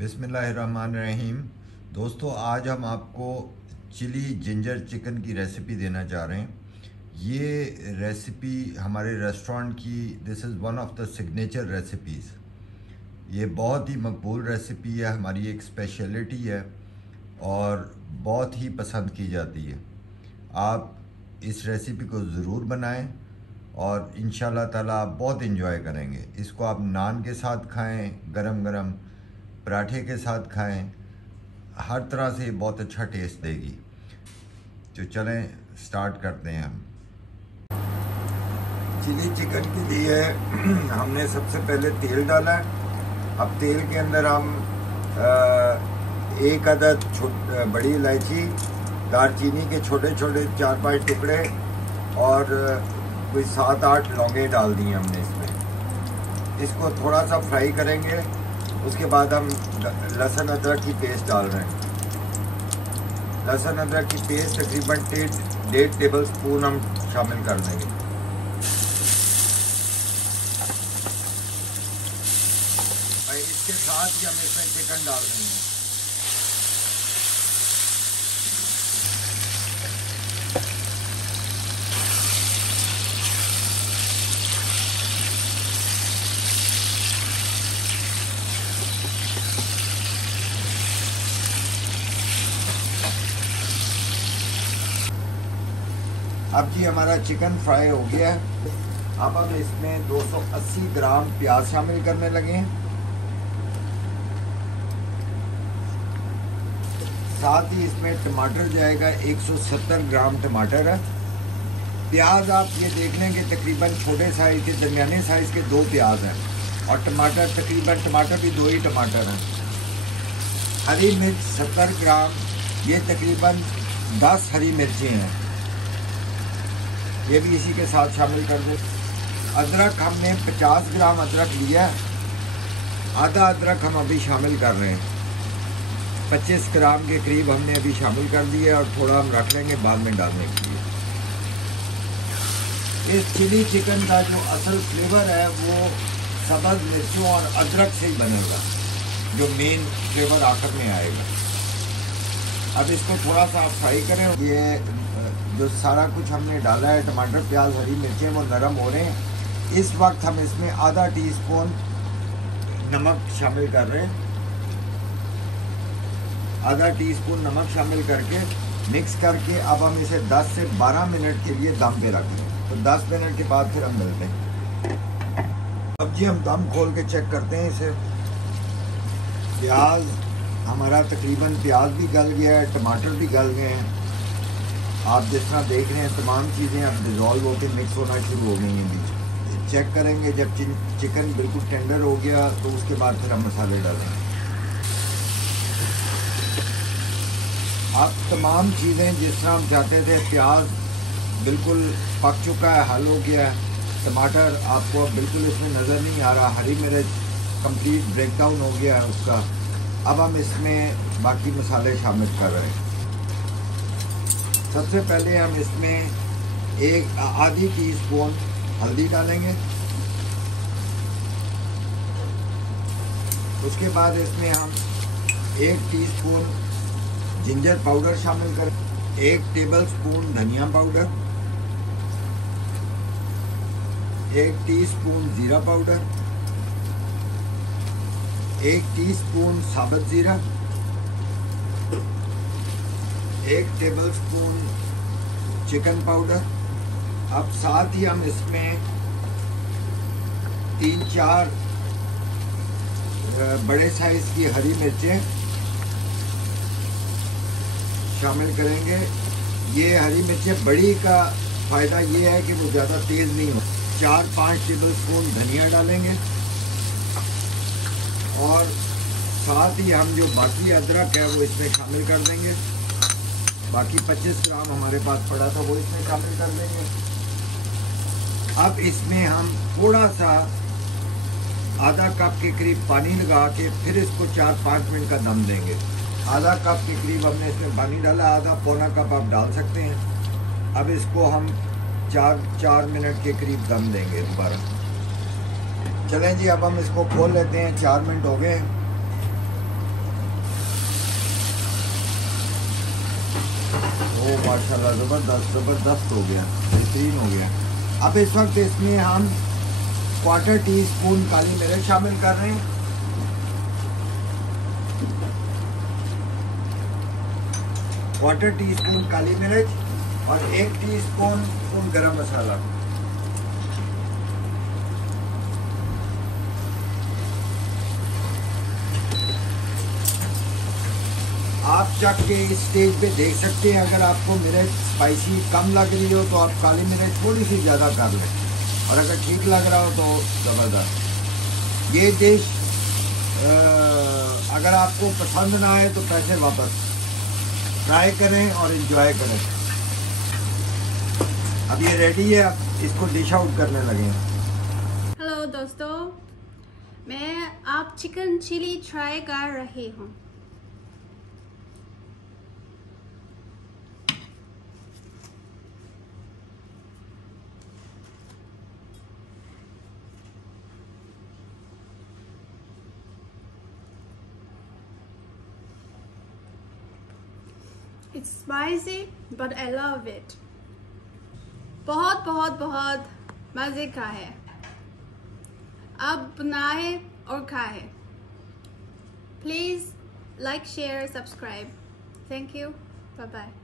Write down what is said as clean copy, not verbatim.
बिस्मिल्लाहिर्रहमानिर्रहीम। दोस्तों, आज हम आपको चिली जिंजर चिकन की रेसिपी देना चाह रहे हैं। ये रेसिपी हमारे रेस्टोरेंट की this is one of the signature recipes. ये बहुत ही मकबूल रेसिपी है, हमारी एक स्पेशलिटी है और बहुत ही पसंद की जाती है। आप इस रेसिपी को ज़रूर बनाएं और इंशाल्लाह ताला आप बहुत इन्जॉय करेंगे। इसको आप नान के साथ खाएं, गरम गरम पराठे के साथ खाएं, हर तरह से बहुत अच्छा टेस्ट देगी। तो चलें स्टार्ट करते हैं हम। चिली चिकन के लिए हमने सबसे पहले तेल डाला है। अब तेल के अंदर हम एक अदद बड़ी इलायची, दालचीनी के छोटे छोटे 4-5 टुकड़े और कोई 7-8 लौंगे डाल दिए हमने इसमें। इसको थोड़ा सा फ्राई करेंगे। उसके बाद हम लहसुन अदरक की पेस्ट डाल रहे हैं। लहसुन अदरक की पेस्ट तकरीबन 1.5 टेबल स्पून हम शामिल कर देंगे। और इसके साथ ही हम इसमें चिकन डाल देंगे। अब जी हमारा चिकन फ्राई हो गया है। अब हम इसमें 280 ग्राम प्याज शामिल करने लगे हैं। साथ ही इसमें टमाटर जाएगा, 170 ग्राम टमाटर है। प्याज आप ये देख लें कि तकरीबन छोटे साइज़ के, दरमियाने साइज़ के 2 प्याज हैं और टमाटर तकरीबन, टमाटर भी 2 ही टमाटर हैं। हरी मिर्च 70 ग्राम, ये तकरीबन 10 हरी मिर्चें हैं, ये भी इसी के साथ शामिल कर दो। अदरक हमने 50 ग्राम अदरक लिया, आधा अदरक हम अभी शामिल कर रहे हैं। 25 ग्राम के करीब हमने अभी शामिल कर दिया और थोड़ा हम रख लेंगे बाद में डालने के लिए। इस चिली चिकन का जो असल फ्लेवर है वो सब्ज़ मिर्चों और अदरक से ही बनेगा, जो मेन फ्लेवर आखिर में आएगा। अब इसको थोड़ा सा आप फ्राई करें। ये जो सारा कुछ हमने डाला है, टमाटर, प्याज, हरी मिर्चें, वो नरम हो रहे हैं। इस वक्त हम इसमें आधा टीस्पून नमक शामिल कर रहे हैं। आधा टीस्पून नमक शामिल करके मिक्स करके अब हम इसे 10 से 12 मिनट के लिए दम पे रख लें। तो 10 मिनट के बाद फिर हम मिलते हैं। अब जी हम दम खोल के चेक करते हैं इसे। प्याज हमारा तकरीबन, प्याज भी गल गया है, टमाटर भी गल गए हैं। आप जिस तरह देख रहे हैं तमाम चीज़ें अब डिज़ोल्व होकर मिक्स होना शुरू हो गई हैं बीच। चेक करेंगे जब चिकन बिल्कुल टेंडर हो गया तो उसके बाद फिर हम मसाले डालेंगे। आप तमाम चीज़ें जिस तरह हम चाहते थे, प्याज बिल्कुल पक चुका है, हल हो गया है। टमाटर आपको अब बिल्कुल इसमें नज़र नहीं आ रहा। हरी मिर्च कंप्लीट ब्रेकडाउन हो गया है उसका। अब हम इसमें बाकी मसाले शामिल कर रहे हैं। सबसे पहले हम इसमें एक आधी टीस्पून हल्दी डालेंगे। उसके बाद इसमें हम 1 टीस्पून जिंजर पाउडर शामिल करें, 1 टेबल स्पून धनिया पाउडर, 1 टीस्पून जीरा पाउडर, 1 टीस्पून साबुत जीरा, 1 टेबल स्पून चिकन पाउडर। अब साथ ही हम इसमें 3-4 बड़े साइज़ की हरी मिर्चें शामिल करेंगे। ये हरी मिर्चें बड़ी का फ़ायदा ये है कि वो ज़्यादा तेज़ नहीं हो। 4-5 टेबल स्पून धनिया डालेंगे और साथ ही हम जो बाकी अदरक है वो इसमें शामिल कर देंगे। बाकी 25 ग्राम हमारे पास पड़ा था वो इसमें शामिल कर देंगे। अब इसमें हम थोड़ा सा आधा कप के करीब पानी लगा के फिर इसको 4-5 मिनट का दम देंगे। आधा कप के करीब हमने इसमें पानी डाला, आधा पौना कप आप डाल सकते हैं। अब इसको हम 4 मिनट के करीब दम देंगे दोबारा। चलें जी, अब हम इसको खोल लेते हैं। 4 मिनट हो गए। ओ माशाल्लाह, ज़बरदस्त ज़बरदस्त हो गया, बेहतरीन हो गया। अब इस वक्त इसमें हम 1/4 टीस्पून काली मिर्च शामिल कर रहे हैं। क्वार्टर टीस्पून काली मिर्च और 1 टीस्पून गरम मसाला। आप चख के इस स्टेज पे देख सकते हैं, अगर आपको मिर्च स्पाइसी कम लग रही हो तो आप काली मिर्च थोड़ी सी ज़्यादा कर लें, और अगर ठीक लग रहा हो तो ज़बरदस्त। ये डिश अगर आपको पसंद ना आए तो पैसे वापस, ट्राई करें और एंजॉय करें। अब ये रेडी है, अब इसको डिश आउट करने लगे हैं। हेलो दोस्तों, मैं आप चिकन चिली ट्राई कर रही हूँ। It's spicy, but I love it. बहुत बहुत बहुत मज़े का है। अब बनाए और खाए। Please like, share, subscribe. Thank you. Bye bye.